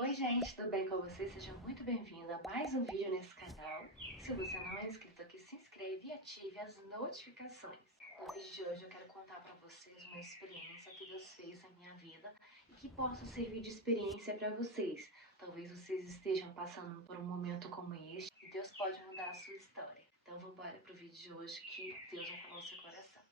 Oi gente, tudo bem com vocês? Seja muito bem-vindo a mais um vídeo nesse canal. Se você não é inscrito aqui, se inscreve e ative as notificações. No vídeo de hoje eu quero contar para vocês uma experiência que Deus fez na minha vida e que possa servir de experiência para vocês. Talvez vocês estejam passando por um momento como este e Deus pode mudar a sua história. Então vamos embora para o vídeo de hoje que Deus vai falar no seu coração.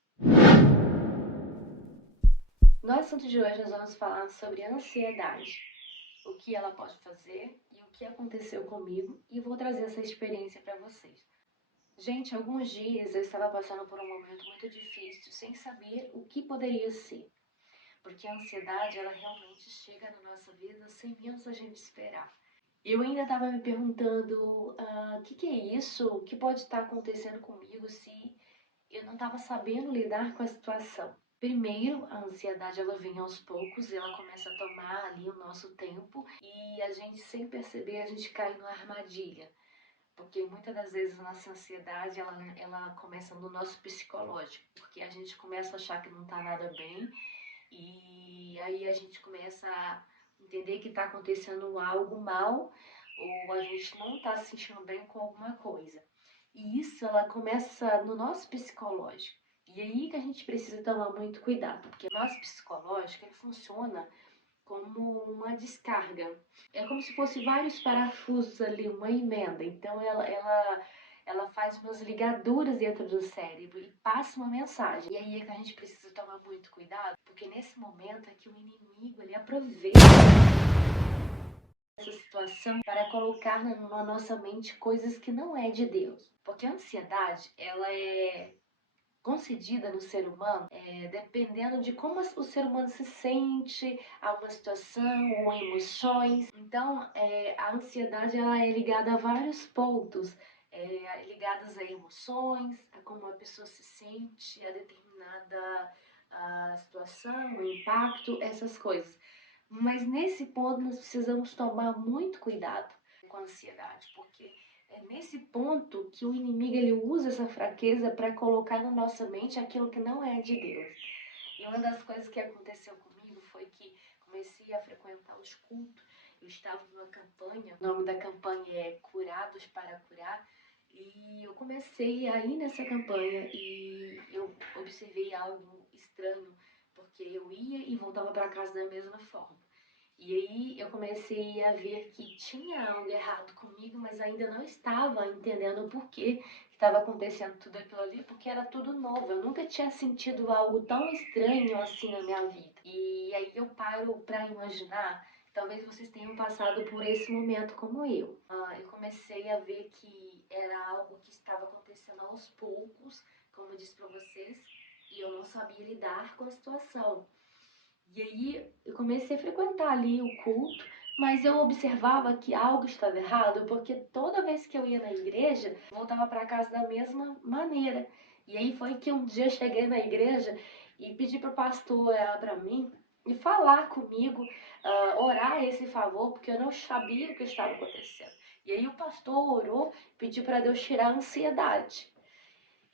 No assunto de hoje nós vamos falar sobre ansiedade. O que ela pode fazer e o que aconteceu comigo, e vou trazer essa experiência para vocês. Gente, alguns dias eu estava passando por um momento muito difícil, sem saber o que poderia ser, porque a ansiedade ela realmente chega na nossa vida sem menos a gente esperar. Eu ainda estava me perguntando o que é isso, o que pode estar acontecendo comigo se eu não estava sabendo lidar com a situação. Primeiro, a ansiedade ela vem aos poucos, ela começa a tomar ali o nosso tempo e a gente, sem perceber, a gente cai numa armadilha. Porque muitas das vezes a nossa ansiedade ela começa no nosso psicológico, porque a gente começa a achar que não está nada bem e aí a gente começa a entender que está acontecendo algo mal ou a gente não está se sentindo bem com alguma coisa. E isso ela começa no nosso psicológico. E aí que a gente precisa tomar muito cuidado, porque o nosso psicológico ele funciona como uma descarga. É como se fosse vários parafusos ali, uma emenda. Então ela faz umas ligaduras dentro do cérebro e passa uma mensagem. E aí é que a gente precisa tomar muito cuidado, porque nesse momento é que o inimigo ele aproveita essa situação para colocar na nossa mente coisas que não é de Deus. Porque a ansiedade, ela é concedida no ser humano, dependendo de como o ser humano se sente a uma situação ou emoções. Então, a ansiedade ela é ligada a vários pontos, ligadas a emoções, a como a pessoa se sente, a determinada situação, o impacto, essas coisas. Mas nesse ponto nós precisamos tomar muito cuidado com a ansiedade, porque é nesse ponto que o inimigo ele usa essa fraqueza para colocar na nossa mente aquilo que não é de Deus. E uma das coisas que aconteceu comigo foi que comecei a frequentar os cultos. Eu estava numa campanha, o nome da campanha é Curados para Curar, e eu comecei a ir nessa campanha e eu observei algo estranho, porque eu ia e voltava para casa da mesma forma. E aí eu comecei a ver que tinha algo errado comigo, mas ainda não estava entendendo o porquê que estava acontecendo tudo aquilo ali, porque era tudo novo. Eu nunca tinha sentido algo tão estranho assim na minha vida. E aí eu paro para imaginar, talvez vocês tenham passado por esse momento como eu. Eu comecei a ver que era algo que estava acontecendo aos poucos, como eu disse para vocês, e eu não sabia lidar com a situação. E aí eu comecei a frequentar ali o culto, mas eu observava que algo estava errado, porque toda vez que eu ia na igreja, voltava para casa da mesma maneira. E aí foi que um dia eu cheguei na igreja e pedi para o pastor orar para mim e falar comigo, orar esse favor, porque eu não sabia o que estava acontecendo. E aí o pastor orou, pediu para Deus tirar a ansiedade.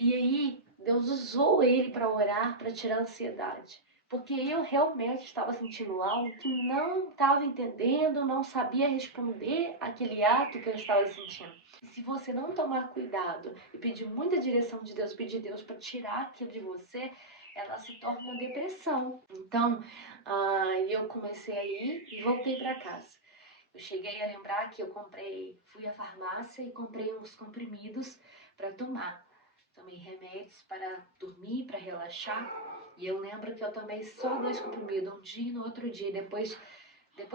E aí, Deus usou ele para orar, para tirar a ansiedade. Porque eu realmente estava sentindo algo que não estava entendendo, não sabia responder aquele ato que eu estava sentindo. E se você não tomar cuidado e pedir muita direção de Deus, pedir Deus para tirar aquilo de você, ela se torna uma depressão. Então, eu comecei a ir e voltei para casa. Eu cheguei a lembrar que fui à farmácia e comprei uns comprimidos para tomar. Tomei remédios para dormir, para relaxar. E eu lembro que eu tomei só 2 comprimidos, um dia e no outro dia. Depois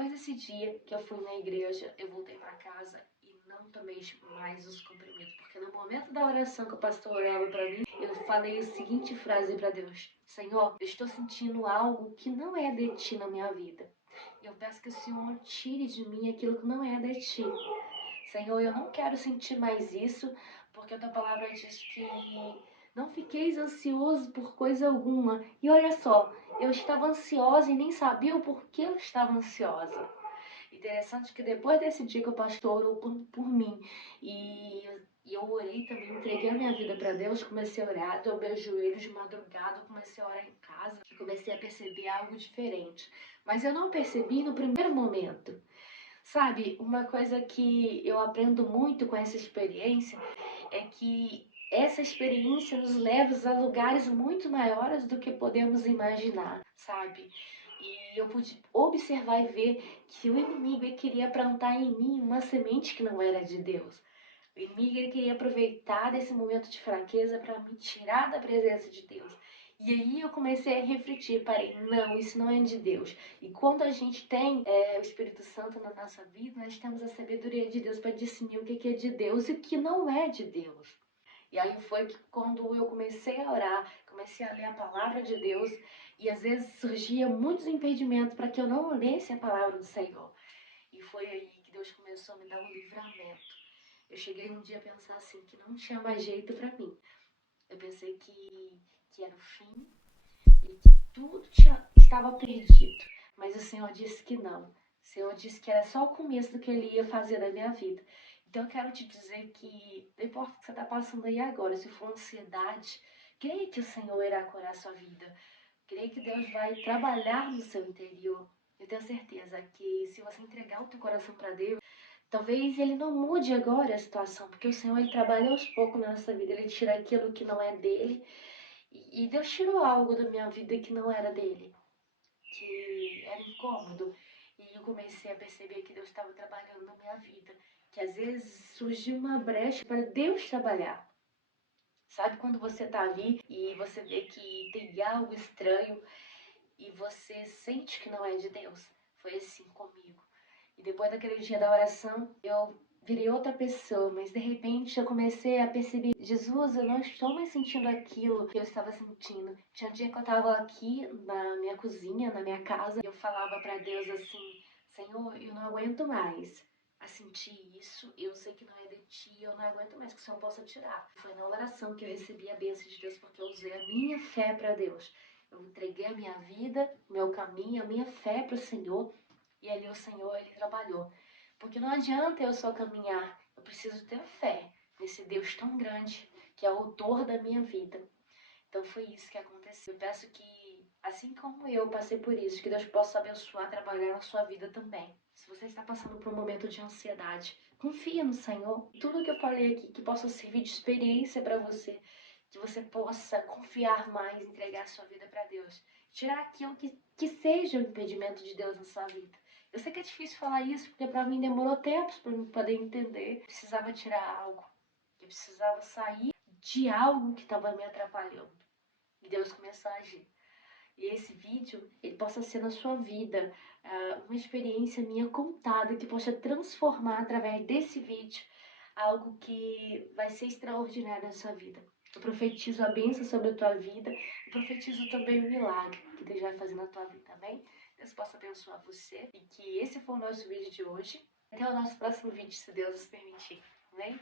desse dia que eu fui na igreja, eu voltei para casa e não tomei mais os comprimidos. Porque no momento da oração que o pastor orava para mim, eu falei a seguinte frase para Deus: Senhor, eu estou sentindo algo que não é de ti na minha vida. Eu peço que o Senhor tire de mim aquilo que não é de ti. Senhor, eu não quero sentir mais isso, porque a tua palavra diz que não fiqueis ansioso por coisa alguma. E olha só, eu estava ansiosa e nem sabia o porquê eu estava ansiosa. Interessante que depois desse dia que o pastor orou por mim e eu orei também, entreguei a minha vida para Deus, comecei a orar, dobrei os joelhos de madrugada, comecei a orar em casa e comecei a perceber algo diferente. Mas eu não percebi no primeiro momento. Sabe, uma coisa que eu aprendo muito com essa experiência é que essa experiência nos leva a lugares muito maiores do que podemos imaginar, sabe? E eu pude observar e ver que o inimigo ele queria plantar em mim uma semente que não era de Deus. O inimigo ele queria aproveitar desse momento de fraqueza para me tirar da presença de Deus. E aí eu comecei a refletir, parei, não, isso não é de Deus. E quando a gente tem o Espírito Santo na nossa vida, nós temos a sabedoria de Deus para discernir o que é de Deus e o que não é de Deus. E aí foi que quando eu comecei a orar, comecei a ler a palavra de Deus, e às vezes surgia muitos impedimentos para que eu não lesse a palavra do Senhor. E foi aí que Deus começou a me dar um livramento. Eu cheguei um dia a pensar assim, que não tinha mais jeito para mim. Eu pensei que era o fim e que tudo estava perdido. Mas o Senhor disse que não. O Senhor disse que era só o começo do que Ele ia fazer na minha vida. Então eu quero te dizer que, não importa o que você está passando aí agora, se for ansiedade, creia que o Senhor irá curar a sua vida. Creia que Deus vai trabalhar no seu interior. Eu tenho certeza que se você entregar o teu coração para Deus, talvez Ele não mude agora a situação, porque o Senhor ele trabalha aos poucos na nossa vida. Ele tira aquilo que não é dele. E Deus tirou algo da minha vida que não era dele, que era incômodo. E eu comecei a perceber que Deus estava trabalhando na minha vida. Que às vezes surgiu uma brecha para Deus trabalhar. Sabe quando você está ali e você vê que tem algo estranho e você sente que não é de Deus? Foi assim comigo. E depois daquele dia da oração, eu virei outra pessoa, mas de repente eu comecei a perceber, Jesus, eu não estou mais sentindo aquilo que eu estava sentindo. Tinha um dia que eu estava aqui na minha cozinha, na minha casa, e eu falava para Deus assim, Senhor, eu não aguento mais a sentir isso, eu sei que não é de ti, eu não aguento mais que o Senhor possa tirar. Foi na oração que eu recebi a bênção de Deus, porque eu usei a minha fé para Deus. Eu entreguei a minha vida, meu caminho, a minha fé para o Senhor. E ali o Senhor, ele trabalhou. Porque não adianta eu só caminhar, eu preciso ter fé nesse Deus tão grande, que é o autor da minha vida. Então foi isso que aconteceu. Eu peço que, assim como eu passei por isso, que Deus possa abençoar, trabalhar na sua vida também. Se você está passando por um momento de ansiedade, confia no Senhor. Tudo que eu falei aqui, que possa servir de experiência para você, que você possa confiar mais, entregar a sua vida para Deus. Tirar aquilo que seja o impedimento de Deus na sua vida. Eu sei que é difícil falar isso, porque para mim demorou tempos para eu poder entender. Eu precisava tirar algo. Eu precisava sair de algo que estava me atrapalhando. E Deus começou a agir. E esse vídeo, ele possa ser na sua vida uma experiência minha contada que possa transformar através desse vídeo algo que vai ser extraordinário na sua vida. Eu profetizo a bênção sobre a tua vida e profetizo também o milagre que Deus vai fazer na tua vida, amém? Deus possa abençoar você e que esse foi o nosso vídeo de hoje. Até o nosso próximo vídeo, se Deus nos permitir, amém?